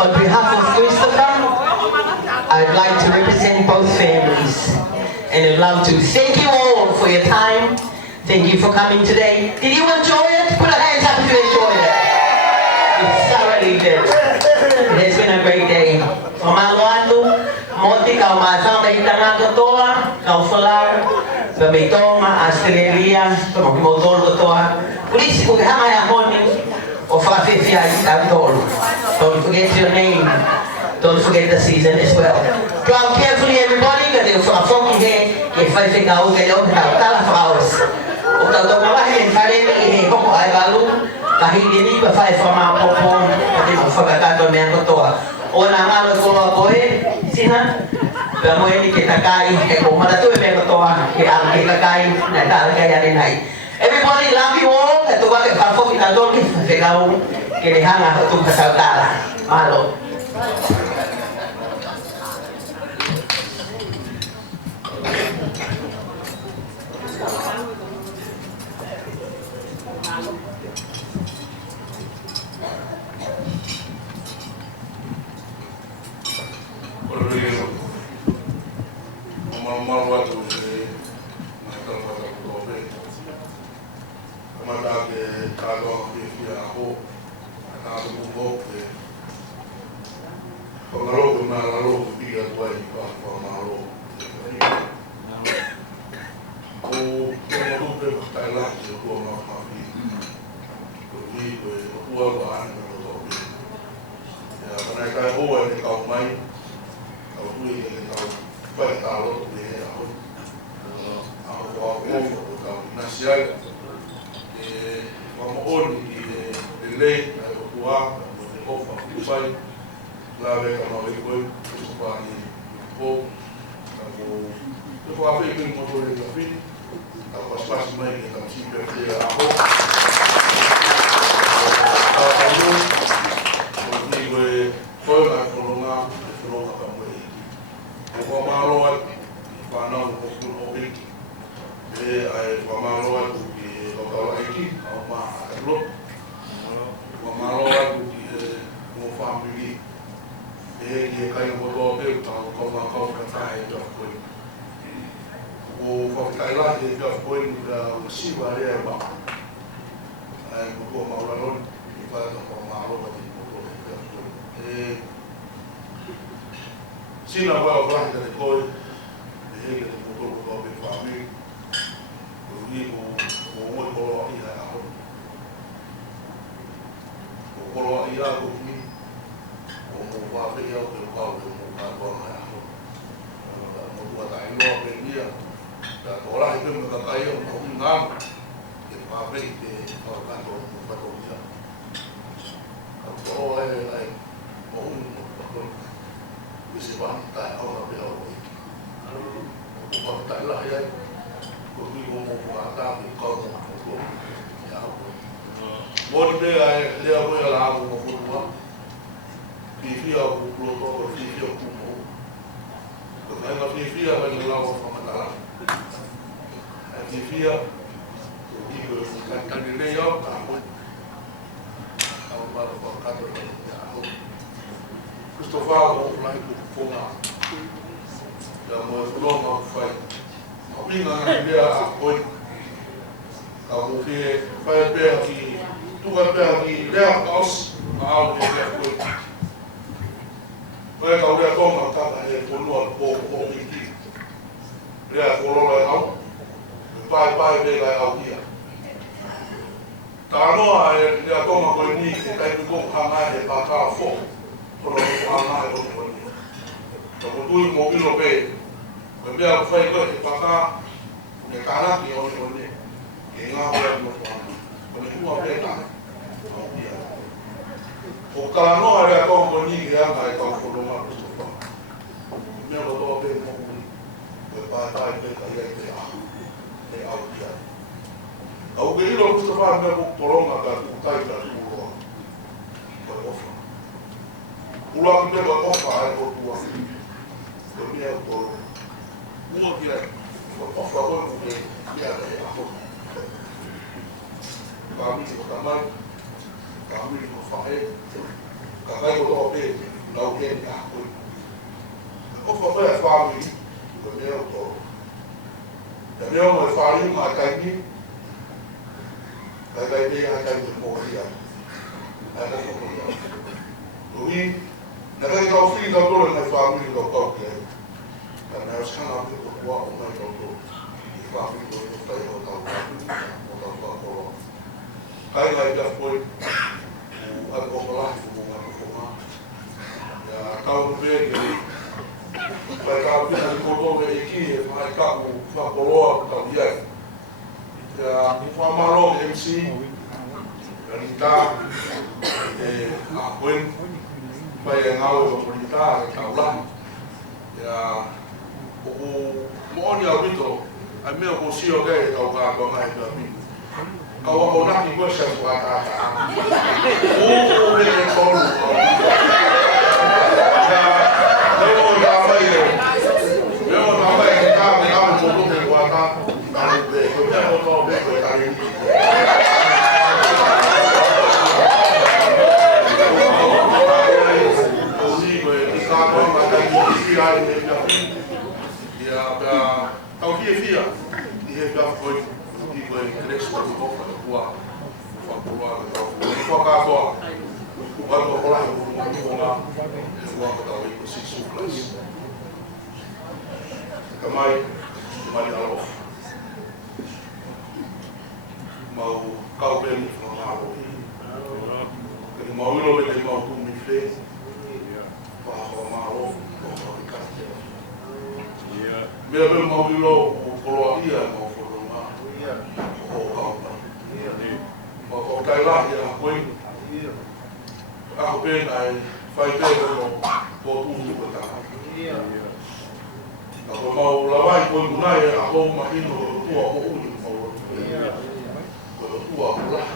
On behalf of Christopher, I'd like to represent both families, and I'd love to thank you all for your time. Thank you for coming today. Did you enjoy it? Put your hands up if you enjoyed it. You thoroughly did. It has been a great day. Mamaloando, moti kau masang may tanga kotoa, kau falar, bamitoma, Australia, kumokimotol kotoa. Pulis ko hamay ako ni of Afifia Abdul. Don't forget your name. Don't forget the season as well. Drive carefully, everybody, because they'll from a funky head. If I think I'll get out, I'll flowers. Although my wife and family, Hoko Ibalu, Kahini, but five from our home, I forgot on Mankotoa. O na malo ko ako sina Gamo ni kita kai kung malato Mankotoa, kaya ang kita kai na talaga yan ay. Everybody love you all. Ito ba kay Parfo Pinador kay Fegao kinihanga itong kasaltala. Malo. whai te whakato whakatoria. Ka tō ai mo unu mo isi wani tai au na pia oi. Ko whakatai lahi ai, ko hui mo whakata mo kau mo kau ia au. Mori pea e lea koe ala amu mo whurua. Whiwhia o kukuloto o whiwhia o kumo. Ko kai ngā whiwhia kai ngā lawa whamatara. E whiwhia, ko hiko e whakatani rei au ka hoi. Au mara whakato rei a hoi. Christopher o lai kukuponga. Ia mo e whulonga o whai. Au inga ngā lea a hoi. Ka mo ke whai pēa ki tuka pēa ki lea kaos, ka au ke lea koe. Koe ka urea tonga kata e konua pōko o miki. Lea korora e au, pai pēa e au ia. Ka anoa e lea tonga koe ni ke kai piko hangai e pākā fō, kono ko hangai o te koe. Ka kutui mo ilo pē, koe pēa ku whai koe e pākā, ne kāraki o te koe. E ngā hoi mo te hangai. Koe hua pēa tāne. O kalanoa rea tō mo ni ke anga e tau wholonga Christopher. Mea mo tō pē mo ui, koe pai pē ka iai te ahu, e au kia. Au ke ilo Christopher mea mo toronga ka tukai ka tuuroa, koe ofa. Ula ki me koe ofa ai ko tua, koe mea o toro. Ua ki ai, koe ofa koe mo ke mea te ahu. Ka miti ko tamai, ka miti ko whae, ka kai ko tō pē, nau ke ni a koe. O whawhai a whāwi, ko mea o tō. Ia mea o mai whāri ngā kaingi, kai pē a kaingi mōhia. Ai o whawhai. Ui, nā kai kau whiri tau tōre mai whāwi tau kau ke. Ka nā skana pē o kua o mai tau tō. I whāwi tō i whai o tau kau. O tau kau. Kai ngai kia koe, ai o kolahi fumo ngai kukonga. Ia kau pē ke, pai kau pina ni kotowe e ki e whai kaku whakoloa tau iai. Ia whamaro MC, ia ni tā, e a koen, pai e ngau e wapuri tā e tau lahi. Ia o mooni au rito, ai mea ko sio kei e tau kātua ngai kia pina. Kau ako naki koe sa kua tāta. O me e tolu. Leo o tāwhai e. Leo o tāwhai e tā me amu tōtu me kua tā. Tāmu pe, koe mea o tō me koe tāre ni. O ni koe, i kātua ma kai ni ki ai me kia pi. Ia pia, tau fia, i he pia koe. I koe kresu atu toka e kua whakoloa e tau. I whakatoa, watu a kolahi o kukonga e whakatau i ko 6 plus. Ka mai, mani alof. Mau kau pēni whanaro. Kani mau ilo me te mau tūmi whē. Whahawa maro, o hau i kastea. Mea me mau ilo o koloa ia e mau o kaupa. O kai lahi a koe. Ako pēna e whai pēna o tō tūtu koe tāna. Ako mau lawai koe munai e a hou mahino o tua o uni mau koe o tua o lahi.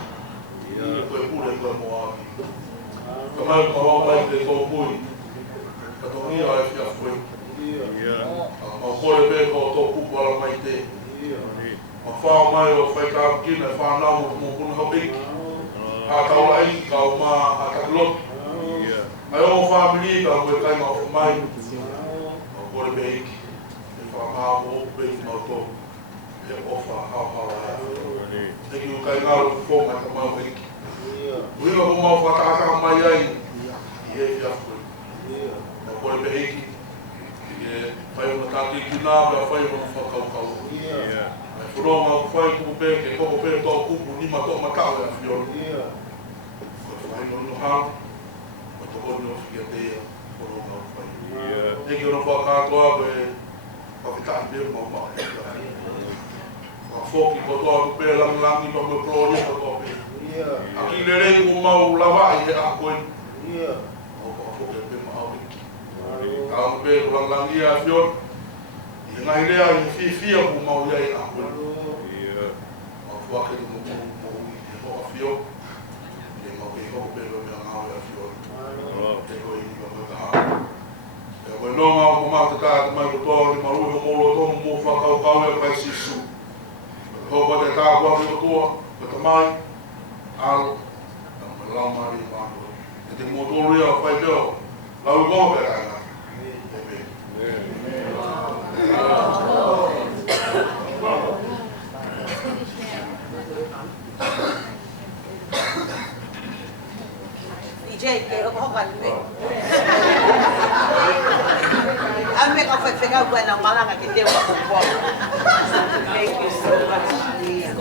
Koe pure koe mo aki. Ka mai kawau mai te tō pui. Ka tō hia e whia koe. Mau kore pēka o tō pupara mai te. Ma whao mai o whaikau kina e whanau o mō kuna hapiki. A taura i kau mā a kakulot. Mai o whamiri ka koe kai ngā mai. Ma kore pe iki. E whamau o peki mau tō. E ofa hau ea. Eki u kai ngā roki fō mai ka mau peki. Uinga po mau whakaka mai ai. I e whiakoe. Ma kore pe iki. E whai o na tāti ki nā mea whai o na whakaukau. Whuronga o whai kupu pē, ke koko pē tō kupu nima tō makau e a whioro. Ko whai no ino hao, ko tō honi o whia te ea, whuronga o whai. Eki o na whakatoa koe, whakitāhi pēru mau mau. foki ko to pe lang lang ni mo pro ni ko pe aki le le ko mau lava i a ko o ko foki pe mau ki ka pe lang lang ia fion i ngai le ai fi ko mau ia a ko o foki mo mo fio le mo pe ko pe lo ia ngau ia fion te ko i ko mo ka e no ma ko ma ta mai ko to ni mau mo lo to mo fa ka e kai sisu Hopa te tā kua ki kotoa, ka ta mai, alo, ta mai lau mai i mātua. E te motoru ia whai teo, lau i koha pera ina. DJ, ke hokan me. Ame ka whai whenga buena malanga ki te wa kukuwa. Thank you so much.